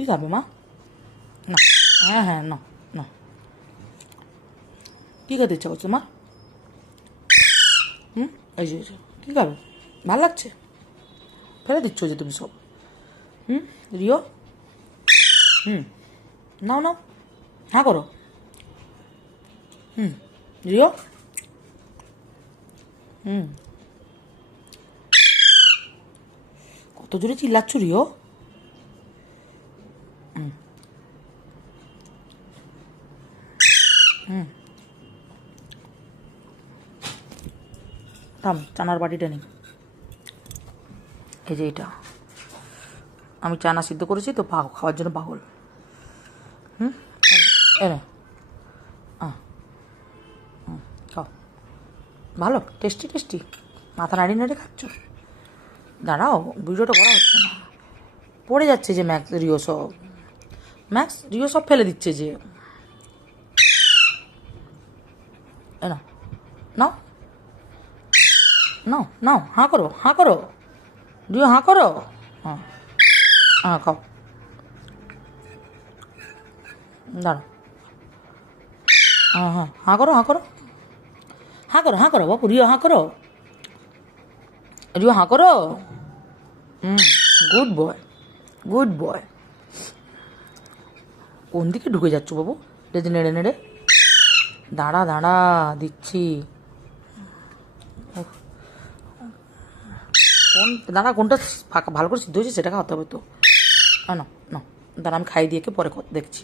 কী খাবে মা? না, হ্যাঁ হ্যাঁ, না না, কী খেতে ইচ্ছা করছে মা? এই যে কী খাবে? ভালো লাগছে? ফেলে দিচ্ছ যে তুমি সব। রিও, নাও নাও, হ্যাঁ করো। রিও, কত জোরে চিল্লাচ্ছ রিও? থাম, চানার বাটিটা নেই। এই যে এটা, আমি চানা সিদ্ধ করেছি তো খাওয়ার জন্য পাগল। এনে খাও, ভালো টেস্টি টেস্টি। মাথা নাড়ি নাড়ি খাচ্ছ। দাঁড়াও, ভিডিওটা করা হচ্ছে না, পড়ে যাচ্ছে যে ম্যাক্স রিও সব ফেলে দিচ্ছে যে। এ না, নাও নাও নাও, হাঁ করো হাঁ করো, রিও হাঁ করো। হ্যাঁ হ্যাঁ, খাও, দাঁড়াও, হ্যাঁ হ্যাঁ, হাঁ করো হাঁ করো, হাঁ করো হাঁ করো বাবু, রিও হাঁ করো, রিও হাঁ করো। Good boy, good boy. কোন দিকে ঢুকে যাচ্ছ বাবু? লেজে নেড়ে নেড়ে। দাঁড়া দাঁড়া, দিচ্ছি। দাঁড়া, কোনটা ফাঁকা ভালো করে সিদ্ধ হয়েছে সেটা খাওয়াতে হবে তো। না না, দাঁড়া আমি খাই দিয়ে পরে দেখছি।